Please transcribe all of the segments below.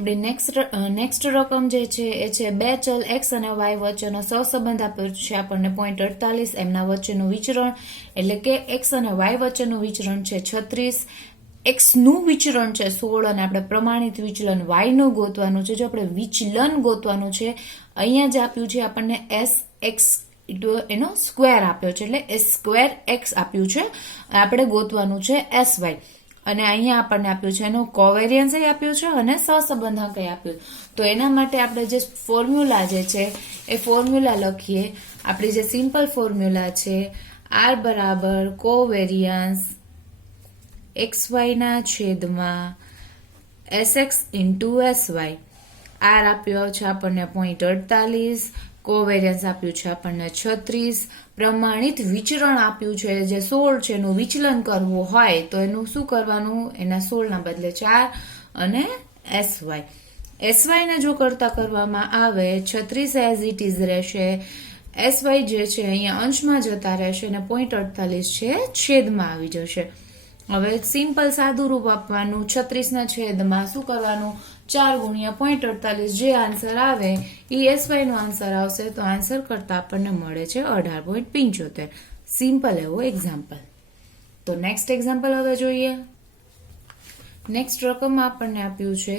આપણી નેક્સ્ટ રકમ જે છે એ છે બે ચલ એક્સ અને વાય વચ્ચેનો સહસંબંધ આપ્યો છે આપણને 0.48. એમના વચ્ચેનું વિચરણ એટલે કે એક્સ અને વાય વચ્ચેનું વિચરણ છે 36. એક્સ નું વિચરણ છે 16 અને આપણે પ્રમાણિત વિચલન વાય નું ગોતવાનું છે. જો આપણે વિચલન ગોતવાનું છે અહીંયા જે આપ્યું છે આપણને એસ એક્સ એનો સ્ક્વેર આપ્યો છે એટલે એસ સ્ક્વેર એક્સ આપ્યું છે. આપણે ગોતવાનું છે એસ વાય અને અહીંયા આપણને આપ્યું છે એનું કોવેરિયન્સ આપ્યું છે અને સહસંબંધાંક આપ્યું. તો એના માટે આપણે જે ફોર્મ્યુલા જે છે એ ફોર્મ્યુલા લખીએ. આપણી જે સિમ્પલ ફોર્મ્યુલા છે આર બરાબર કોવેરિયન્સ એક્સ વાય ના છેદમાં S X into S Y. R આપ્યો છે આપણને 0.48, કોવેરિયન્સ આપ્યું છે આપણને 36, પ્રમાણિત વિચરણ આપ્યું છે જે 16 છે એનું વિચલન કરવું હોય તો એનું શું કરવાનું, એના 16 ના બદલે 4 અને એસવાય. એસવાય ને જો કરતા કરવામાં આવે 36 એઝ ઇટ ઇઝ રહેશે. એસવાય જે છે અહીંયા અંશમાં જતા રહેશે અને 0.48 છે છેદમાં આવી જશે. હવે સિમ્પલ સાદું રૂપ આપવાનું. 36 ના છેદમાં શું કરવાનું 4 ગુણ્યા 0.48 જે આન્સર આવે એ એસવાય નો આન્સર આવશે. તો આન્સર કરતા આપણને મળે છે 18.75. સિમ્પલ એવો એક્ઝામ્પલ. તો નેક્સ્ટ એક્ઝામ્પલ હવે જોઈએ. નેક્સ્ટ રકમમાં આપણને આપ્યું છે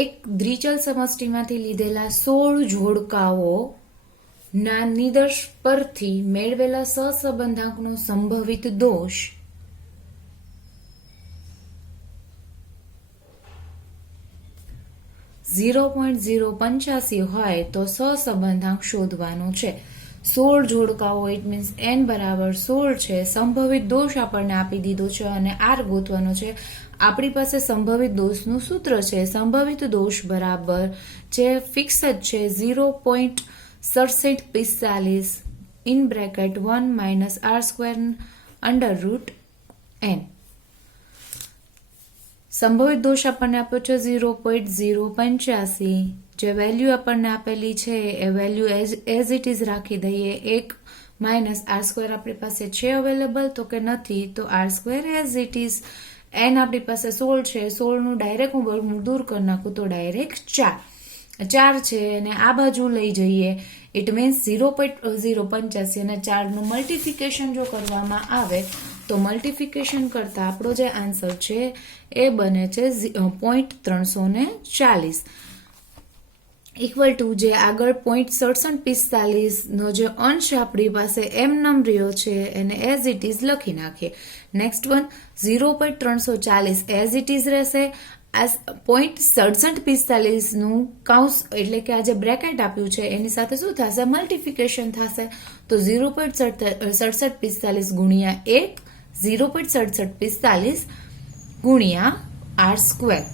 એક દ્વિચલ સમષ્ટિમાંથી લીધેલા 16 જોડકાઓ ના નિદર્શ પરથી મેળવેલા સહસંબંધાંકનો સંભવિત દોષ 0.085 હોય તો સહસંબંધાંક શોધવાનો છે. 16 જોડકાઓ ઇટ મીન્સ n બરાબર 16 છે. સંભવિત દોષ આપણને આપી દીધો છે અને આર ગોતવાનો છે. આપણી પાસે સંભવિત દોષનું સૂત્ર છે. સંભવિત દોષ બરાબર જે ફિક્સ જ છે 0.6745 in bracket 1 minus R square under root n. સંભવિત દોષ આપણને આપ્યો છે 0.085. જે વેલ્યુ આપણને આપેલી છે એ વેલ્યુ એઝ ઇટ ઇઝ રાખી દઈએ. 1 માઇનસ આર સ્ક્વેર આપણી પાસે છે અવેલેબલ તો કે નથી, તો R square as it is. N આપણી પાસે 16 છે. 16 નું ડાયરેક્ટ હું વર્ગમૂળ દૂર કરી નાખું તો ડાયરેક્ટ 4 છે અને આ બાજુ લઈ જઈએ ઇટ મીન્સ 0.085 અને 4 નું મલ્ટિફિકેશન જો કરવામાં આવે તો મલ્ટિફિકેશન કરતા આપણો જે આન્સર છે એ બને છે 0.340 ઇક્વલ ટુ જે આગળ 0.6745 નો જે અંશ આપણી પાસે એમ નમ રહ્યો છે એને એઝ ઇટ ઇઝ લખી નાખીએ. Next one 0.340 as it is રહેશે. આ 0.6745 નું કાઉન્સ એટલે કે આ જે બ્રેકેટ આપ્યું છે એની સાથે શું થશે મલ્ટિફિકેશન થશે. તો 0.6745 ગુણ્યા 1 0.6745 ગુણ્યા આર સ્ક્વેર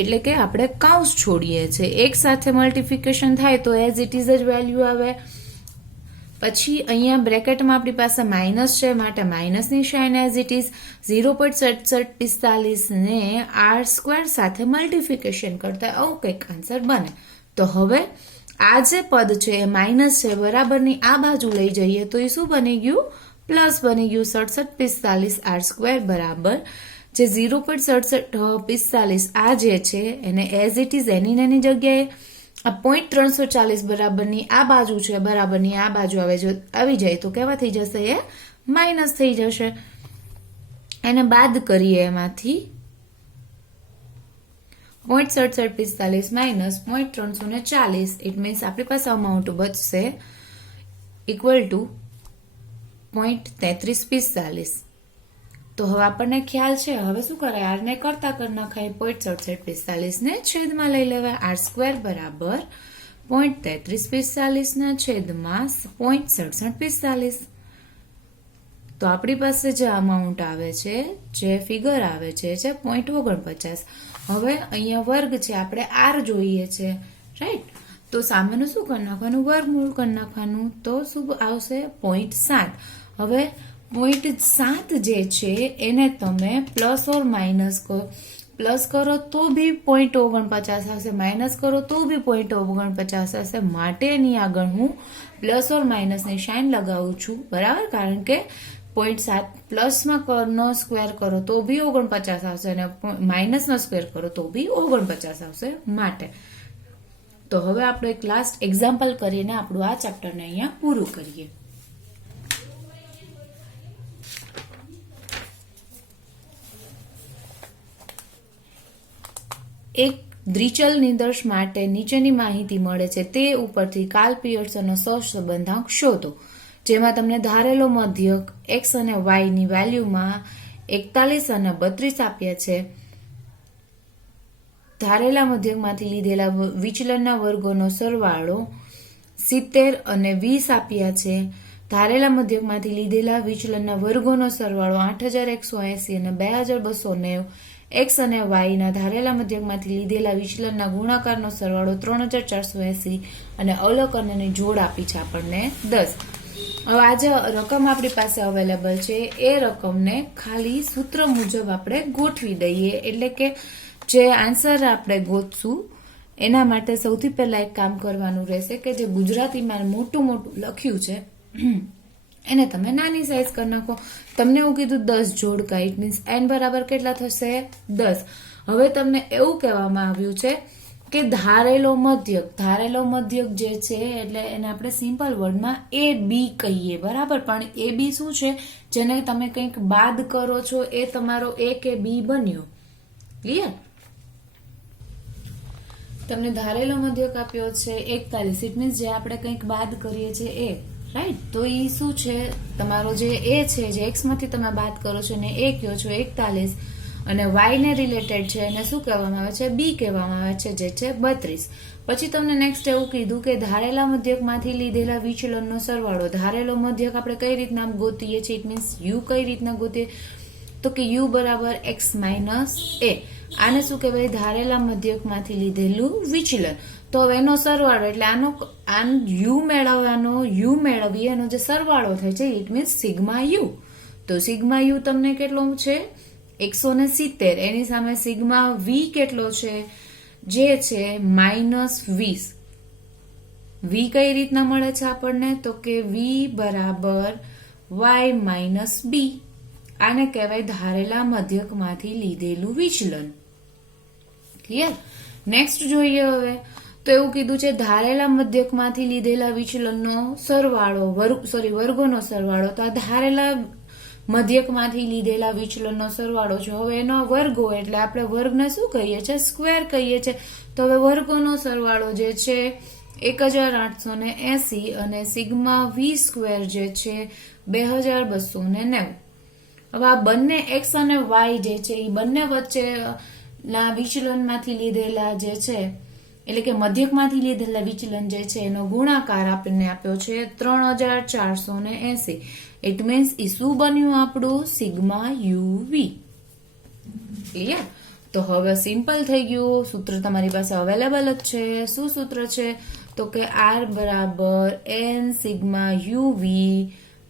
એટલે કે આપણે કાઉન્સ છોડીએ છીએ. એક સાથે મલ્ટિફિકેશન થાય તો એઝ ઇટ ઇઝ જ વેલ્યુ આવે. પછી અહીંયા બ્રેકેટમાં આપણી પાસે માઇનસ છે માટે માઇનસની સાઇન એઝ ઇટ ઇઝ. 0.6745 ને આર સ્ક્વેર સાથે મલ્ટિફિકેશન કરતા આવું કંઈક આન્સર બને. તો હવે આ જે પદ છે એ માઇનસ છે બરાબરની આ બાજુ લઈ જઈએ તો એ શું બની ગયું પ્લસ બની ગયું. 6745 આર સ્ક્વેર બરાબર જે 0.6745 આ જે છે એને એઝ ઇટ ઇઝ એની નાની જગ્યાએ આ 0.340 બરાબરની આ બાજુ છે બરાબરની આ બાજુ આવી જાય તો કેવા થઈ જશે એ માઇનસ થઈ જશે. એને બાદ કરીએ એમાંથી 0.6745 માઇનસ 0.340 ઇટ મીન્સ આપણી પાસે અમાઉન્ટ બચશે ઇક્વલ ટુ 0.3345. તો હવે આપણને ખ્યાલ છે હવે શું કરાય આરને કરતા કરી નખાય 0.6745 ને છેદમાં લઈ લેવાય. આર સ્ક્વેર બરાબર 0.3345 ના છેદમાં 0.6745. તો આપણી પાસે જે અમાઉન્ટ આવે છે જે ફિગર આવે છે 0.49. હવે અહીંયા વર્ગ છે આપણે આર જોઈએ છે રાઈટ. તો સામેનું શું કરી નાખવાનું વર્ગમૂળ કરી નાખવાનું તો શું આવશે 0.7. હવે 0.7 જે છે એને તમે પ્લસ ઓર માઇનસ કરો. પ્લસ કરો તો બી 0.49 આવશે, માઇનસ કરો તો બી 0.49 આવશે. માટે એની આગળ હું પ્લસ ઓર માઇનસની સાઇન લગાવું છું બરાબર. કારણ કે 0.7 નો સ્ક્વેર કરો તો બી 49 આવશે અને માઇનસ નો સ્ક્વેર કરો તો બી 49 આવશે માટે. તો હવે આપણે એક લાસ્ટ એક્ઝામ્પલ કરીને આપણું આ ચેપ્ટરને અહીંયા પૂરું કરીએ. એક દ્વિચલ નિદર્શ માટે નીચેની માહિતી મળે છે તે ઉપરથી કાર્લ પિયર્સનનો સહસંબંધાંક શોધો, જેમાં તમને ધારેલો મધ્યક x અને y ની વેલ્યુમાં 41 અને 32 આપ્યા છે. ધારેલા મધ્યકમાંથી લીધેલા વિચલનના વર્ગોનો સરવાળો 70 અને 20 આપ્યા છે. ધારેલા મધ્યકમાંથી લીધેલા વિચલનના વર્ગોનો સરવાળો 8180 અને 2290. x અને y ના ધારેલા મધ્યકમાંથી લીધેલા વિચલનના ગુણાકારનો સરવાળો 3480 અને અવલોકનની જોડ આપી છે આપણને 10. હવે આ જે રકમ આપણી પાસે અવેલેબલ છે એ રકમને ખાલી સૂત્ર મુજબ આપણે ગોઠવી દઈએ. એટલે કે જે આન્સર આપણે ગોતશું એના માટે સૌથી પહેલા એક કામ કરવાનું રહેશે કે જે ગુજરાતીમાં મોટું લખ્યું છે એને તમે નાની સાઈઝ કરી નાખો. તમને એવું કીધું 10 જોડકા, ઇટ મીન્સ n બરાબર કેટલા થશે 10. હવે તમને એવું કહેવામાં આવ્યું છે કે ધારેલો મધ્યક જે છે એટલે એને આપણે સિમ્પલ વર્ડમાં એ બી કહીએ, બરાબર. પણ એ બી શું છે? જેને તમે કંઈક બાદ કરો છો એ તમારો એ કે બી બન્યો. ક્લિયર? તમને ધારેલો મધ્યક આપ્યો છે 41, ઇટ મીન્સ જે આપણે કંઈક બાદ કરીએ છીએ એ, રાઈટ. તો એ શું છે? તમારો જે એ છે જે એક્સ માંથી તમે બાદ કરો છો ને એ કયો છો 41 અને વાય ને રિલેટેડ છે એને શું કહેવામાં આવે છે? બી કહેવામાં આવે છે, જે છે 32. પછી તમને નેક્સ્ટ એવું કીધું કે ધારેલા મધ્યકમાંથી લીધેલા વિચલનનો સરવાળો. ધારેલો મધ્યક આપણે કઈ રીતના ગોતીએ છીએ? ઇટ મીન્સ યુ કઈ રીતના ગોતીએ? તો કે યુ બરાબર x માઇનસ એ. આને શું કહેવાય? ધારેલા મધ્યકમાંથી લીધેલું વિચલન. તો હવે એનો સરવાળો એટલે આનો યુ મેળવીએ એનો જે સરવાળો થાય છે ઇટ મીન્સ સિગ્મા યુ. તો સિગ્મા યુ તમને કેટલો છે? 170. એની સામે સિગ્મા વી કેટલો છે? જે છે -20. વી કઈ રીતના મળે છે આપણને? તો કે વી બરાબર y માઇનસ બી. આને કહેવાય ધારેલા મધ્યકમાંથી લીધેલું વિચલન. ક્લિયર? નેક્સ્ટ જોઈએ હવે. તો એવું કીધું છે ધારેલા મધ્યકમાંથી લીધેલા વિચલનનો સરવાળો વર્ગોનો સરવાળો. તો આ ધારેલા મધ્યકમાંથી લીધેલા વિચલનનો સરવાળો છે. હવે એનો વર્ગો એટલે આપણે વર્ગને શું કહીએ છીએ? સ્ક્વેર કહીએ છીએ. તો હવે વર્ગોનો સરવાળો જે છે 1880 અને સિગ્મા વી સ્ક્વેર જે છે 2290. હવે આ બંને એક્સ અને વાય જે છે એ બંને વચ્ચેના વિચલનમાંથી લીધેલા જે છે એટલે કે મધ્યકમાંથી લીધેલા વિચલન જે છે એનો ગુણાકાર આપણને આપ્યો છે 3480. ઇટ મીન્સ એ શું બન્યું આપણું? Sigma UV. ક્લિયર? તો હવે સિમ્પલ થઈ ગયું. સૂત્ર તમારી પાસે અવેલેબલ જ છે. શું સૂત્ર છે? તો કે આર બરાબર N sigma U V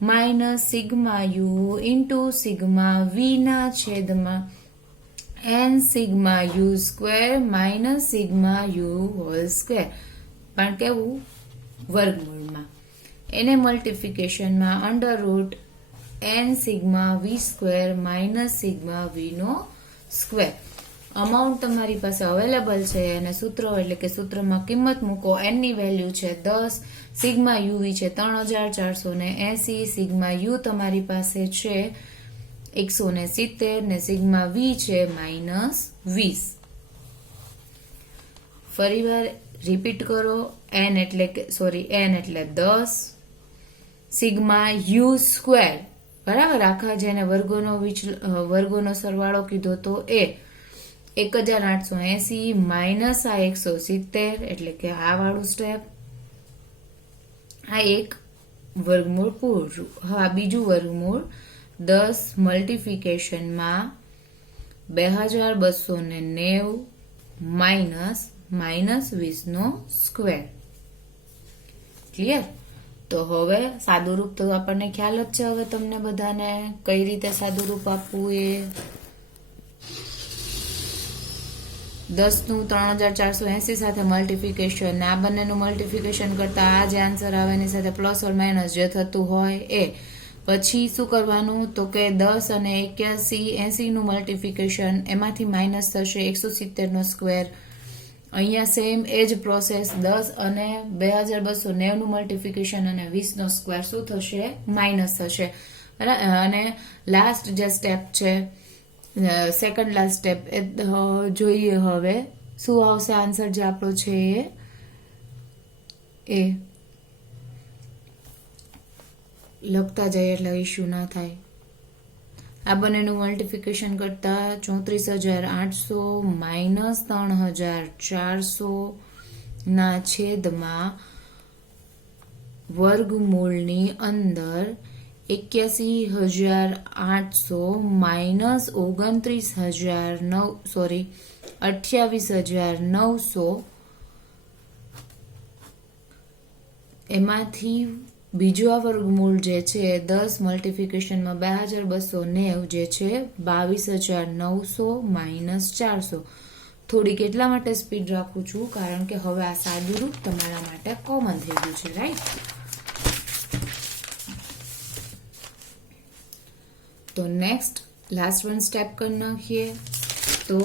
minus sigma U into sigma V ના છેદમાં n sigma U square minus sigma U whole square. પણ કેવું? વર્ગમૂળમાં. એને મલ્ટિફિકેશનમાં under root n sigma V square minus sigma V નો સ્ક્વેર. અમાઉન્ટ તમારી પાસે અવેલેબલ છે અને સૂત્ર એટલે કે સૂત્રમાં કિંમત મૂકો. n ની વેલ્યુ છે 10, સિગ્મા યુવી છે 3480, સિગ્મા યુ તમારી પાસે છે 170 ને સિગ્મા વી છે -20. ફરીવાર રિપીટ કરો. n એટલે 10, સિગ્મા યુ સ્ક્વેર, બરાબર. આખા જેને વર્ગોનો સરવાળો કીધો તો એ 1880 માઇનસ આ 170 એટલે કે આ વાળું સ્ટેપ. આ એક વર્ગમૂળ પૂરું. હા, બીજું વર્ગમૂળ 10 મલ્ટિફિકેશનમાં 2290 માઇનસ -20 નો સ્ક્વેર. ક્લિયર? તો હવે સાદુરૂપ તો આપણને ખ્યાલ જ છે હવે તમને બધાને કઈ રીતે સાદુરૂપ આપવું એ. 10 નું 3480 સાથે મલ્ટિફિકેશન, આ બંનેનું મલ્ટિફિકેશન કરતા આ જે આન્સર આવે એની સાથે પ્લસ ઓર માઇનસ જે થતું હોય એ. પછી શું કરવાનું તો કે 10 અને 81 80 નું મલ્ટિફિકેશન, એમાંથી માઇનસ થશે 170 નો સ્ક્વેર. અહીંયા સેમ એજ પ્રોસેસ 10 અને 2290 નું મલ્ટિફિકેશન અને 20 નો સ્ક્વેર શું થશે માઇનસ થશે. અને લાસ્ટ જે સ્ટેપ છે સેકન્ડ લાસ્ટ સ્ટેપ એ જોઈએ હવે શું આવશે આન્સર જે આપણો છે એ લખતા જાય એટલે ઇશ્યુ ના થાય. આ બંનેનું મલ્ટિફિકેશન કરતા 34,800 માઇનસ 3,400 ના છેદમાં વર્ગમૂળની અંદર 81,800 માઇનસ 28,900 એમાંથી બીજો આ વર્ગમૂળ જે છે 10 મલ્ટિફિકેશનમાં 2290 જે છે 22,900 માઇનસ 400. થોડીક એટલા માટે સ્પીડ રાખું છું કારણ કે હવે આ સાદું રૂપ તમારા માટે કોમન થઈ ગયું છે, રાઈટ? તો નેક્સ્ટ લાસ્ટ વન સ્ટેપ કરી નાખીએ. તો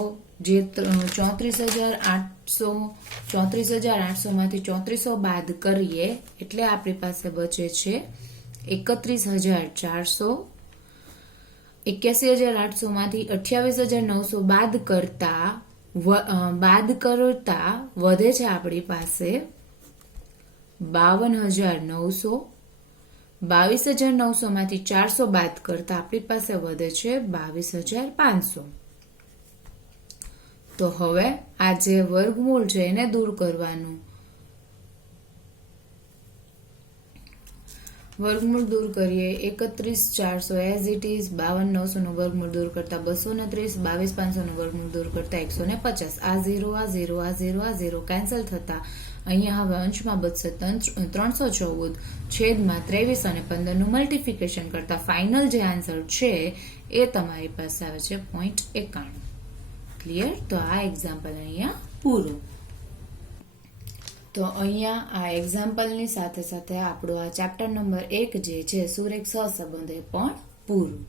જે 34,800 માંથી 3400 બાદ કરીએ એટલે આપણી પાસે બચે છે 31,400. 81,800 માંથી 28,900 બાદ કરતા વધે છે આપણી પાસે 52,900. 22,900 માંથી 400 બાદ કરતા આપણી પાસે વધે છે 22,500. તો હવે આ જે વર્ગમૂળ છે એને દૂર કરવાનું. વર્ગમૂળ દૂર કરીએ 31,400 એઝ ઇટ ઇઝ. 52,900 નું વર્ગમૂળ દૂર કરતા 230, 22,500 નું વર્ગમૂળ દૂર કરતા 150. આ 0 આ 0 આ 0 આ 0 કેન્સલ થતા અહીંયા હવે અંશમાં બચશે 314 છેદમાં 23 અને 15 નું મલ્ટિફિકેશન કરતા ફાઇનલ જે આન્સર છે એ તમારી પાસે આવે છે 0.91. ક્લિયર? તો આ એક્ઝામ્પલ અહીંયા પૂરું. તો અહીંયા આ એક્ઝામ્પલની સાથે સાથે આપણું આ ચેપ્ટર નંબર 1 જે છે સુરેખ સહસંબંધ એ પણ પૂરું.